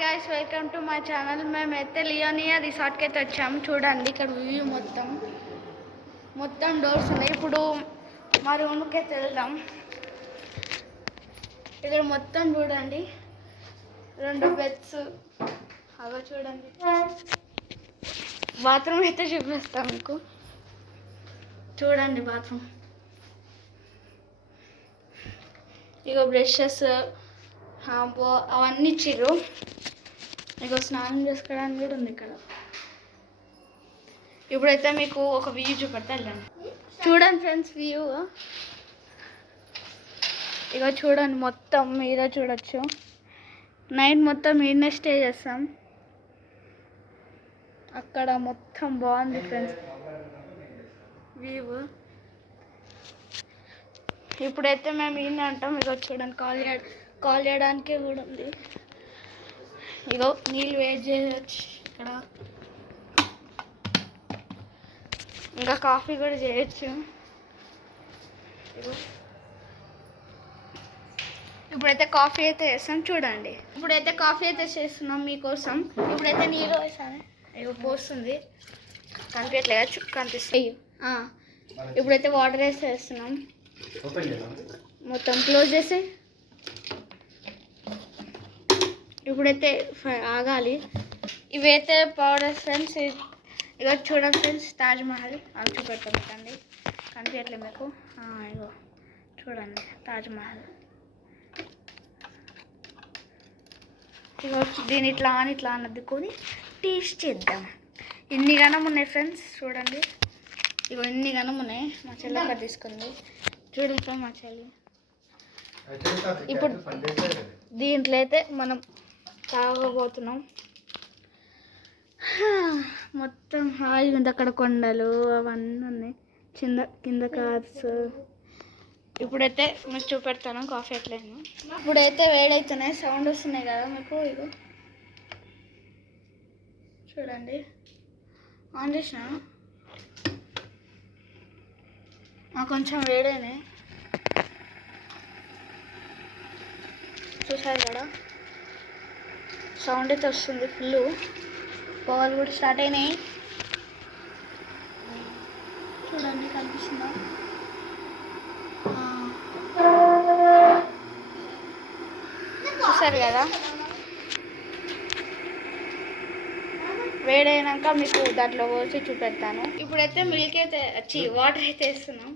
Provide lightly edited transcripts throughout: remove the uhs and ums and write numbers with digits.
Guys welcome to my channel మేమైతే Leonia రిసార్ట్కి అయితే వచ్చాము. చూడండి ఇక్కడ వ్యూ మొత్తం డోర్స్ ఉన్నాయి. ఇప్పుడు మా రూమ్కి అయితే వెళ్దాం. ఇక్కడ మొత్తం చూడండి, 2 బెడ్స్. అలా చూడండి, బాత్రూమ్ అయితే చూపిస్తాం మీకు. చూడండి బాత్రూమ్, ఇగో బ్రషెస్, షాంపూ అవన్నీ ఇచ్చిర్రు. ఇగో స్నానం చేసుకోవడానికి కూడా ఉంది ఇక్కడ. ఇప్పుడైతే మీకు ఒక వ్యూ చూపెడతా, వెళ్ళండి. చూడండి ఫ్రెండ్స్ వ్యూ. ఇగో చూడండి, మొత్తం మీరే చూడొచ్చు. నైట్ మొత్తం మీదనే స్టే చేస్తాం. అక్కడ మొత్తం బాగుంది ఫ్రెండ్స్ వ్యూ. ఇప్పుడైతే మేము ఈయన అంటాం. ఇగో చూడండి, కాల్ చేయడానికి కూడా ఉంది. ఇగో నీళ్ళు వేస్ట్ చేయవచ్చు ఇక్కడ. ఇంకా కాఫీ కూడా చేయొచ్చు. ఇప్పుడైతే కాఫీ అయితే వేస్తాం. చూడండి, ఇప్పుడైతే కాఫీ అయితే చేస్తున్నాం మీకోసం. ఇప్పుడైతే నీళ్ళు వేసాను, ఇగో పోస్తుంది. కనిపించట్లేదు, కనిపిస్తాయి. ఇప్పుడైతే వాటర్ వేస్తున్నాం. మొత్తం క్లోజ్ చేసి ఇప్పుడైతే ఆగాలి. ఇవైతే పౌడర్ ఫ్రెండ్స్. ఇగో చూడండి ఫ్రెండ్స్, తాజ్ మహల్. అవి చూపెట్టండి, కనిపించట్లేదు మీకు. ఇగో చూడండి తాజ్ మహల్. ఇగో దీని ఇట్లా అన్నద్దుకొని టేస్ట్ చేద్దాం. ఇన్ని గనం ఉన్నాయి ఫ్రెండ్స్, చూడండి. ఇగో ఇన్ని గనం ఉన్నాయి. మా చెల్లి ఒకటి తీసుకుంది. చూడండి మా చెల్లి. ఇప్పుడు దీంట్లో అయితే మనం తాగబోతున్నాం. మొత్తం హాయిగా ఉంది. అక్కడ కొండలు అవన్నీ ఉన్నాయి, కింద కార్స్. ఇప్పుడైతే మీకు చూపెడతాను కాఫీ ఎట్లయినా. ఇప్పుడైతే వేడవుతున్నాయి, సౌండ్ వస్తున్నాయి కదా మీకు. ఇగో చూడండి, ఆన్ చేసిన కొంచెం వేడైనాయి. చూసారు కదా, సౌండ్ అయితే వస్తుంది ఫుల్. పొగలు కూడా స్టార్ట్ అయినాయి. చూడండి, కనిపిస్తుందా? చూసారు కదా, వేడైనాక మీకు దాంట్లో పోసి చూపెడతాను. ఇప్పుడైతే మిల్క్ అయితే వాటర్ అయితే వేస్తున్నాం.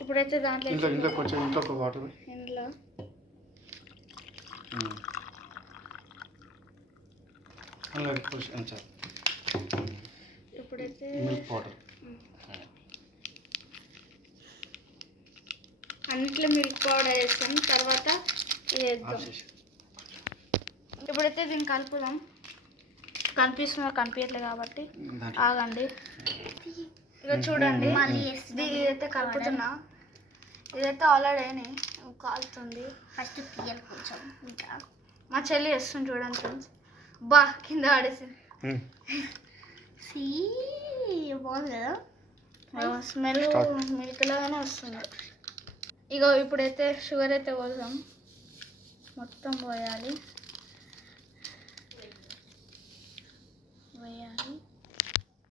ఇప్పుడైతే దాంట్లో ఇంట్లో వాటర్ ఇంట్లో ఇప్పుడైతే మిల్క్ పౌడర్ అన్నిట్లో మిల్క్ పౌడర్ వేస్తాం. తర్వాత ఇది వేద్దాం. ఇప్పుడైతే దీన్ని కలుపుదాం. కనిపించట్లేదు కాబట్టి ఆగండి. ఇక చూడండి, ఇదైతే కలుపుతున్నా. ఇదైతే ఆల్రెడీ కాలుతుంది. ఫస్ట్ తీయాలి కొంచెం. ఇంకా మా చెల్లి వేస్తుంది చూడండి ఫ్రెండ్స్. కింద పడేసింది. బాగుంది కదా, స్మెల్ మిల్క్ లాగానే వస్తుంది. ఇగో ఇప్పుడైతే షుగర్ అయితే పోదాం. మొత్తం పోయాలి.